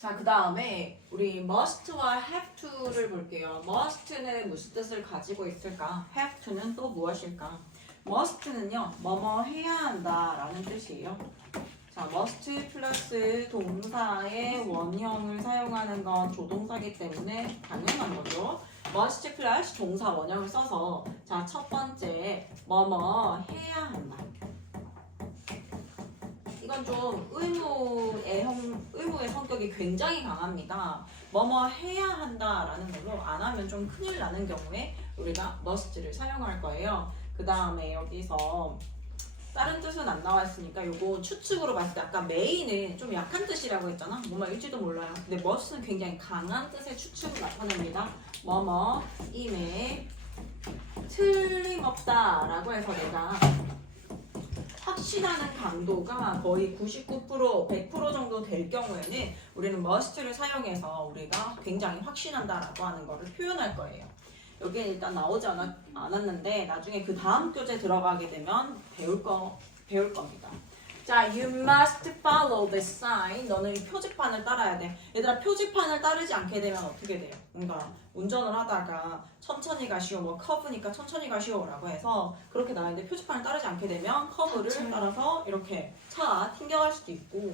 자, 그 다음에 우리 must와 have to를 볼게요. must는 무슨 뜻을 가지고 있을까? have to는 또 무엇일까? must는요, 뭐뭐 해야 한다 라는 뜻이에요. 자, must 플러스 동사의 원형을 사용하는 건 조동사기 때문에 당연한 거죠. must 플러스 동사 원형을 써서 자, 첫 번째 뭐뭐 해야 한다. 이건 좀 의무의 성격이 굉장히 강합니다. 뭐뭐 해야 한다라는 걸로 안 하면 좀 큰일 나는 경우에 우리가 must를 사용할 거예요. 그 다음에 여기서 다른 뜻은 안 나와 있으니까 요거 추측으로 봤을 때 아까 may는 좀 약한 뜻이라고 했잖아. 뭐뭐일지도 몰라요. 근데 must는 굉장히 강한 뜻의 추측을 나타냅니다. 뭐뭐임에 틀림없다라고 해서 내가 확신하는 강도가 거의 99%, 100% 정도 될 경우에는 우리는 must를 사용해서 우리가 굉장히 확신한다라고 하는 거를 표현할 거예요. 여기에 일단 나오지 않았는데 나중에 그 다음 교재 들어가게 되면 배울 겁니다. 자, you must follow the sign. 너는 이 표지판을 따라야 돼. 얘들아, 표지판을 따르지 않게 되면 어떻게 돼요? 뭔가 운전을 하다가 천천히 가시오, 뭐 커브니까 천천히 가시오라고 해서 그렇게 나왔는데 표지판을 따르지 않게 되면 커브를 따라서 이렇게 차 튕겨갈 수도 있고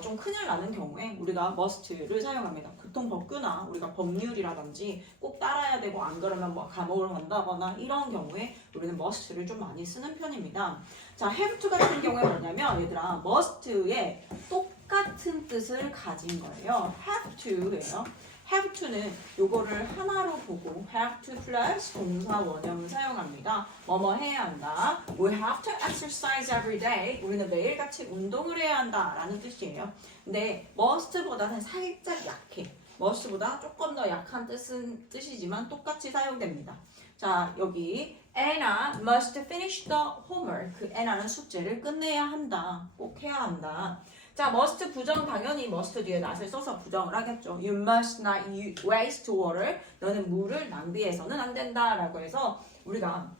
좀 큰일 나는 경우에 우리가 must를 사용합니다. 교통법규나 우리가 법률이라든지 꼭 따라야 되고 안 그러면 뭐 감옥을 간다거나 이런 경우에 우리는 must를 좀 많이 쓰는 편입니다. 자, have to 같은 경우에 뭐냐면 얘들아 must의 똑같은 뜻을 가진 거예요. have to예요. have to는 요거를 하나로 보고 have to plus 동사 원형을 사용합니다. 뭐뭐 해야 한다. We have to exercise every day. 우리는 매일같이 운동을 해야 한다 라는 뜻이에요. 근데 must보다는 살짝 약해. must보다 조금 더 약한 뜻이지만 똑같이 사용됩니다. 자, 여기 Anna must finish the homework. 그 Anna는 숙제를 끝내야 한다. 꼭 해야 한다. 자, must 부정 당연히 must 뒤에 not을 써서 부정을 하겠죠. You must not waste water. 너는 물을 낭비해서는 안 된다 라고 해서 우리가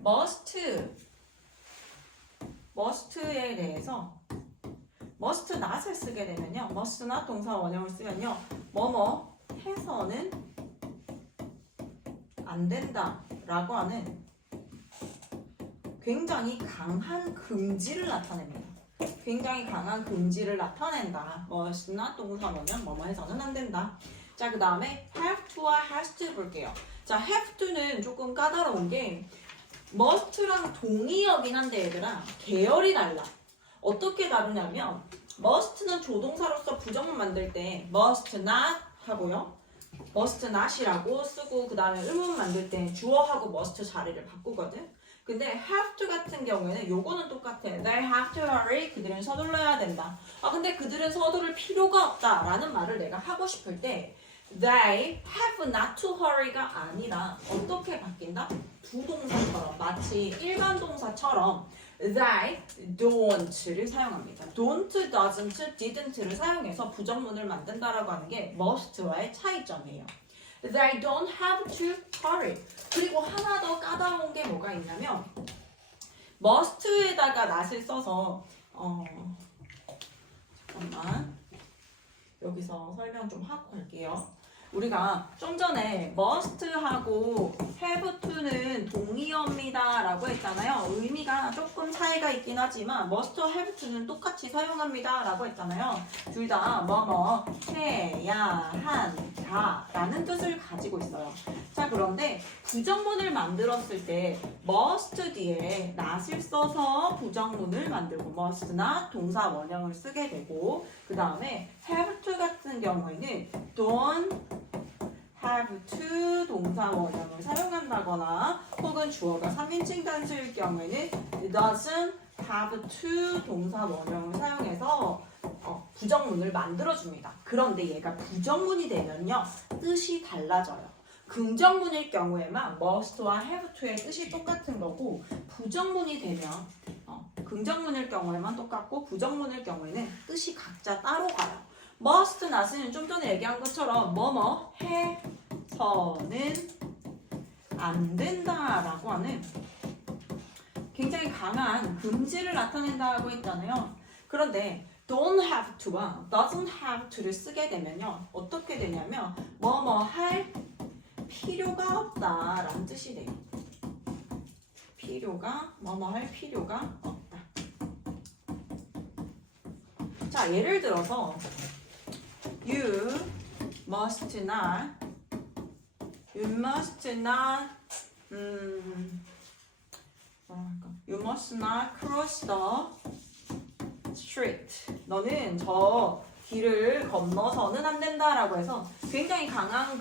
must에 대해서 must not을 쓰게 되면요. must not 동사 원형을 쓰면요. 뭐뭐 해서는 안 된다 라고 하는 굉장히 강한 금지를 나타냅니다. 굉장히 강한 금지를 나타낸다. must not 동사 원형 뭐뭐 해서는 안 된다. 자, 그 다음에 have to와 has to 볼게요. 자, have to는 조금 까다로운 게 must랑 동의어긴 한데 얘들아 계열이 달라. 어떻게 다르냐면 must는 조동사로서 부정문 만들 때 must not 하고요. must not이라고 쓰고 그 다음에 의문 만들 때 주어하고 must 자리를 바꾸거든. 근데 have to 같은 경우에는 요거는 똑같아. They have to hurry. 그들은 서둘러야 된다. 근데 그들은 서두를 필요가 없다 라는 말을 내가 하고 싶을 때 They have not to hurry가 아니라 어떻게 바뀐다? 부동사처럼 마치 일반 동사처럼 They don't를 사용합니다. don't, doesn't, didn't를 사용해서 부정문을 만든다라고 하는 게 must와의 차이점이에요. They don't have to hurry. 그리고 하나 더 까다로운 게 뭐가 있냐면 must에다가 not을 써서 잠깐만 여기서 설명 좀 하고 갈게요. 우리가 좀 전에 must하고 have to는 동의어입니다 라고 했잖아요. 의미가 조금 차이가 있긴 하지만 must와 have to는 똑같이 사용합니다 라고 했잖아요. 둘 다 뭐뭐 해야 한다 라는 뜻을 가지고 있어요. 자, 그런데 부정문을 만들었을 때 must 뒤에 not을 써서 부정문을 만들고 must not 동사 원형을 쓰게 되고 그 다음에 have to 같은 경우에는 don't have to 동사 원형을 사용한다거나 혹은 주어가 3인칭 단수일 경우에는 doesn't have to 동사 원형을 사용해서 부정문을 만들어줍니다. 그런데 얘가 부정문이 되면요 뜻이 달라져요. 긍정문일 경우에만 must와 have to의 뜻이 똑같은 거고 부정문이 되면 긍정문일 경우에만 똑같고 부정문일 경우에는 뜻이 각자 따로 가요. must not은 좀 전에 얘기한 것처럼 뭐뭐 해서는 안 된다라고 하는 굉장히 강한 금지를 나타낸다고 했잖아요. 그런데 don't have to와 doesn't have to를 쓰게 되면요. 어떻게 되냐면 뭐뭐 할 필요가 없다라는 뜻이 돼요. 뭐뭐 할 필요가 없다. 자, 예를 들어서 you must not you must not cross the street. 너는 저 길을 건너서는 안 된다라고 해서 굉장히 강한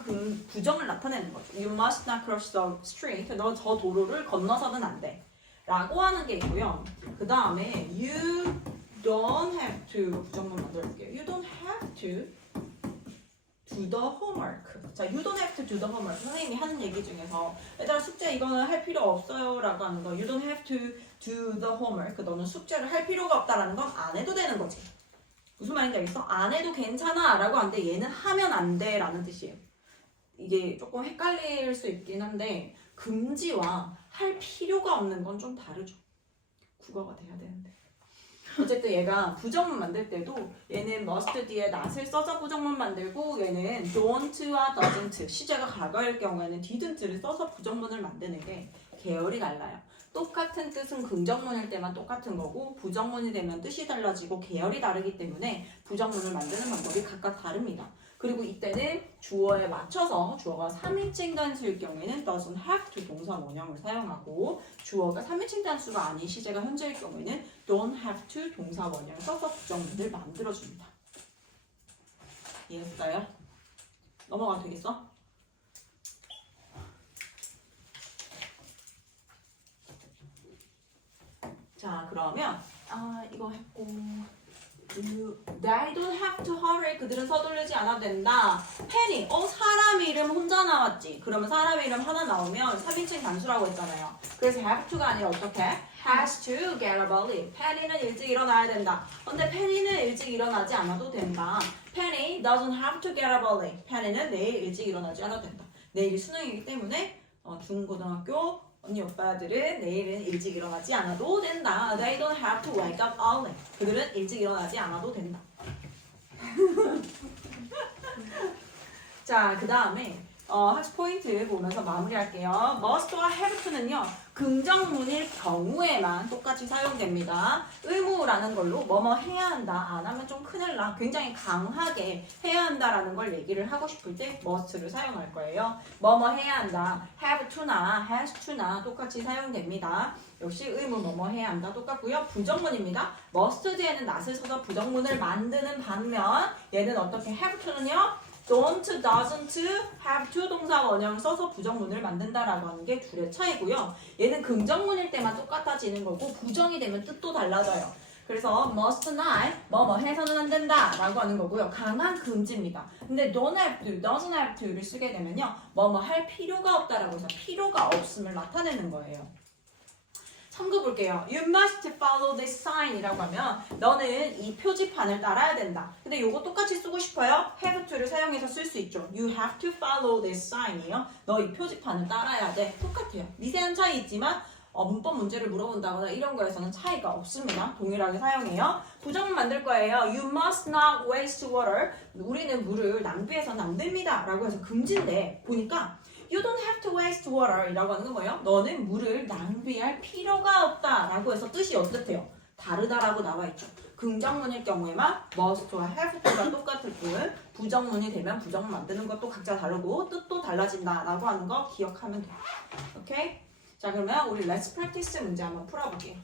부정을 나타내는 거죠. You must not cross the street. 너 저 도로를 건너서는 안 돼. 라고 하는 게 있고요. 그 다음에 you don't have to 부정문 만들어볼게요. You don't have to do the homework. 자, you don't have to do the homework. 선생님이 하는 얘기 중에서 얘들아 숙제 이거는 할 필요 없어요 라고 하는 거. You don't have to do the homework. 너는 숙제를 할 필요가 없다라는 건 안 해도 되는 거지. 무슨 말인지 알겠어? 안 해도 괜찮아 라고 하는데 얘는 하면 안 돼 라는 뜻이에요. 이게 조금 헷갈릴 수 있긴 한데 금지와 할 필요가 없는 건 좀 다르죠. 국어가 돼야 되는데. 어쨌든 얘가 부정문 만들 때도 얘는 must 뒤에 not을 써서 부정문 만들고 얘는 don't와 doesn't 시제가 과거일 경우에는 didn't를 써서 부정문을 만드는 게 계열이 달라요. 똑같은 뜻은 긍정문일 때만 똑같은 거고 부정문이 되면 뜻이 달라지고 계열이 다르기 때문에 부정문을 만드는 방법이 각각 다릅니다. 그리고 이때는 주어에 맞춰서 주어가 3인칭 단수일 경우에는 doesn't have to 동사 원형을 사용하고 주어가 3인칭 단수가 아닌 시제가 현재일 경우에는 don't have to 동사 원형을 써서 부정문을 만들어줍니다. 이해했어요? 넘어가도 되겠어? 자, 그러면 이거 했고 They don't have to hurry. 그들은 서두르지 않아도 된다. 페니. 사람 이름 혼자 나왔지. 그러면 사람 이름 하나 나오면 3인칭 단수라고 했잖아요. 그래서 have to가 아니라 어떻게? has to get up early. 페니는 일찍 일어나야 된다. 근데 페니는 일찍 일어나지 않아도 된다. Penny doesn't have to get up early. 페니는 내일 일찍 일어나지 않아도 된다. 내일이 수능이기 때문에 중고등학교 언니 오빠들은 내일은 일찍 일어나지 않아도 된다. They don't have to wake up early. 그들은 일찍 일어나지 않아도 된다. 자, 그 다음에 학습 포인트 보면서 마무리할게요. must와 have to는요. 긍정문일 경우에만 똑같이 사용됩니다. 의무라는 걸로 뭐뭐 해야 한다. 안 하면 좀 큰일 나. 굉장히 강하게 해야 한다라는 걸 얘기를 하고 싶을 때 must를 사용할 거예요. 뭐뭐 해야 한다. have to나 has to나 똑같이 사용됩니다. 역시 의무 뭐뭐 해야 한다 똑같고요. 부정문입니다. must 뒤에는 not을 써서 부정문을 만드는 반면 얘는 어떻게 have to는요. don't, doesn't, have to 동사 원형을 써서 부정문을 만든다라고 하는 게 둘의 차이고요. 얘는 긍정문일 때만 똑같아지는 거고 부정이 되면 뜻도 달라져요. 그래서 must not, 뭐뭐 해서는 안 된다 라고 하는 거고요. 강한 금지입니다. 근데 don't have to, doesn't have to를 쓰게 되면요. 뭐뭐 할 필요가 없다라고 해서 필요가 없음을 나타내는 거예요. 참고 볼게요. You must follow this sign 이라고 하면 너는 이 표지판을 따라야 된다. 근데 요거 똑같이 쓰고 싶어요? have to를 사용해서 쓸 수 있죠. You have to follow this sign이에요. 너 이 표지판을 따라야 돼. 똑같아요. 미세한 차이 있지만 문법 문제를 물어본다거나 이런 거에서는 차이가 없습니다. 동일하게 사용해요. 부정문 만들 거예요. You must not waste water. 우리는 물을 낭비해서는 안 됩니다. 라고 해서 금지인데 보니까 You don't have to waste water 이라고 하는 건 뭐예요? 너는 물을 낭비할 필요가 없다 라고 해서 뜻이 어떻대요? 다르다라고 나와 있죠. 긍정문일 경우에만 must와 have to가 똑같을 뿐 부정문이 되면 부정문 만드는 것도 각자 다르고 뜻도 달라진다 라고 하는 거 기억하면 돼요. 오케이? 자, 그러면 우리 Let's Practice 문제 한번 풀어볼게요.